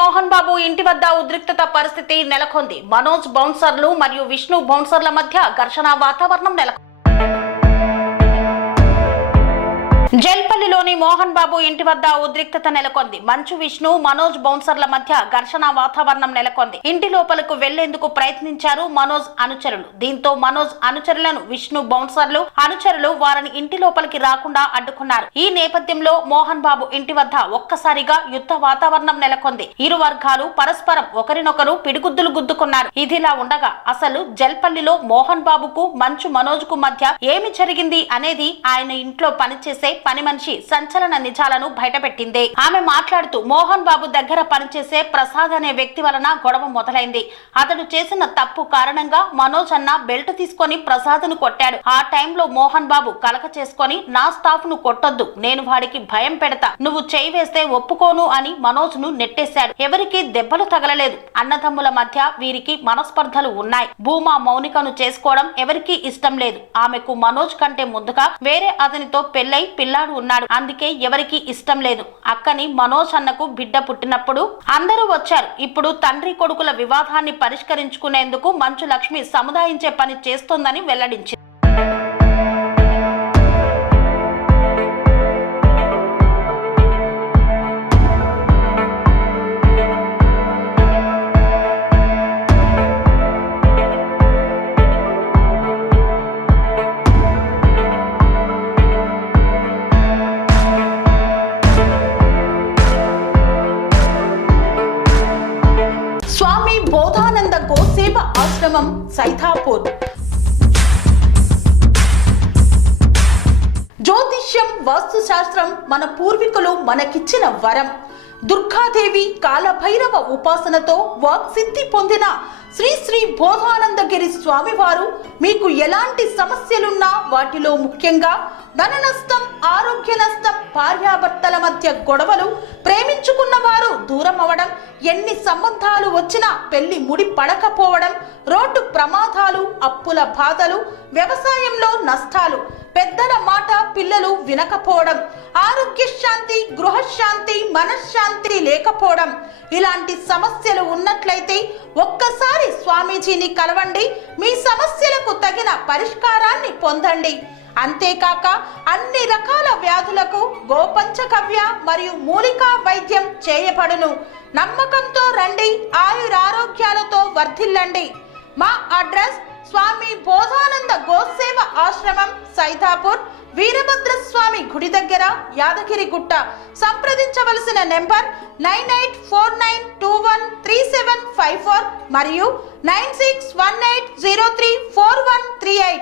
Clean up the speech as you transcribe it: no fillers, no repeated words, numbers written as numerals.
మోహన్ బాబు ఇంటి వద్ద ఉద్రిక్తత పరిస్థితి నెలకొంది. మనోజ్ బౌన్సర్లు మరియు విష్ణు బౌన్సర్ల మధ్య ఘర్షణ వాతావరణం నెలకొంది. జల్పల్లిలోని మోహన్ బాబు ఇంటి వద్ద ఉద్రిక్తత నెలకొంది. మంచు విష్ణు, మనోజ్ బౌన్సర్ల మధ్య ఘర్షణ వాతావరణం నెలకొంది. ఇంటి లోపలకు వెళ్లేందుకు ప్రయత్నించారు మనోజ్ అనుచరులు. దీంతో మనోజ్ అనుచరులను విష్ణు బౌన్సర్లు అనుచరులు వారిని ఇంటి లోపలికి రాకుండా అడ్డుకున్నారు. ఈ నేపథ్యంలో మోహన్ బాబు ఇంటి వద్ద ఒక్కసారిగా యుద్ధ వాతావరణం నెలకొంది. ఇరు వర్గాలు పరస్పరం ఒకరినొకరు పిడిగుద్దులు గుద్దుకున్నారు. ఇదిలా ఉండగా అసలు జల్పల్లిలో మోహన్ బాబుకు మంచు మనోజ్ కు మధ్య ఏమి జరిగింది అనేది ఆయన ఇంట్లో పనిచేసే పని మనిషి సంచలన నిజాలను బయటపెట్టింది. ఆమె మాట్లాడుతూ మోహన్ బాబు దగ్గర పనిచేసే ప్రసాద్ అనే వ్యక్తి వలన గొడవ మొదలైంది. అతడు చేసిన తప్పు కారణంగా మనోజ్ అన్న బెల్ట్ తీసుకొని ప్రసాద్ ను కొట్టాడు. ఆ టైంలో మోహన్ బాబు కలక చేసుకొని నా స్టాఫ్ ను కొట్టొద్దు, నేను వాడికి భయం పెడతా, నువ్వు చేయి వేస్తే ఒప్పుకోను అని మనోజ్ ను నెట్టేశాడు. ఎవరికి దెబ్బలు తగలలేదు. అన్నదమ్ముల మధ్య వీరికి మనస్పర్ధలు ఉన్నాయి. భూమా మౌనికను చేసుకోవడం ఎవరికీ ఇష్టం లేదు. ఆమెకు మనోజ్ కంటే ముందుగా వేరే అతనితో పెళ్లై పిల్లాడు ఉన్నాడు. అందుకే ఎవరికి ఇష్టం లేదు. అక్కని మనోజ్ అన్నకు బిడ్డ పుట్టినప్పుడు అందరూ వచ్చారు. ఇప్పుడు తండ్రి కొడుకుల వివాదాన్ని పరిష్కరించుకునేందుకు మంచు లక్ష్మి సముదాయించే పని చేస్తోందని వెల్లడించింది. స్వామి బోధానంద గోసేవ ఆశ్రమం సైథాపూర్. జ్యోతిష్యం, వాస్తుశాస్త్రం మన పూర్వీకులు మనకిచ్చిన వరం. దుర్గాదేవి, కాలభైరవ ఉపాసనతో వాక్సిద్ధి పొందిన శ్రీ శ్రీ బోధానందగిరి స్వామివారు మీకు ఎలాంటి సమస్యలున్నా, వాటిలో ముఖ్యంగా ధన నష్టం, ఆరోగ్య నష్టం, భార్యాభర్తల మధ్య గొడవలు, ప్రేమించుకున్న వారు దూరం అవడం, ఎన్ని సంబంధాలు వచ్చినా పెళ్లి ముడి పడకపోవడం, రోడ్డు ప్రమాదాలు, అప్పుల బాధలు, వ్యవసాయంలో నష్టాలు, పెద్దల మాట పిల్లలు వినకపోవడం, ఆరోగ్య శాంతి, గృహశాంతి, మనశ్శాంతి లేకపోవడం, ఇలాంటి సమస్యలు ఉన్నట్లయితే ఒక్కసారి స్వామీజీని కలవండి. మీ సమస్యలకు తగిన పరిష్కారాన్ని పొందండి. అంతేకాక అన్ని రకాల వ్యాధులకు గోపంచగవ్య మరియు మూలికా వైద్యం చేయబడును. నమ్మకంతో రండి, ఆయురారోగ్యాలతో వర్ధిల్లండి. మా అడ్రస్ స్వామి బోధానంద గోసేవ ఆశ్రమం సైథాపూర్, వీరభద్రస్వామి గుడి దగ్గర, యాదగిరిగుట్ట. సంప్రదించవలసిన నెంబర్ 9849213754 మరియు 9618034138.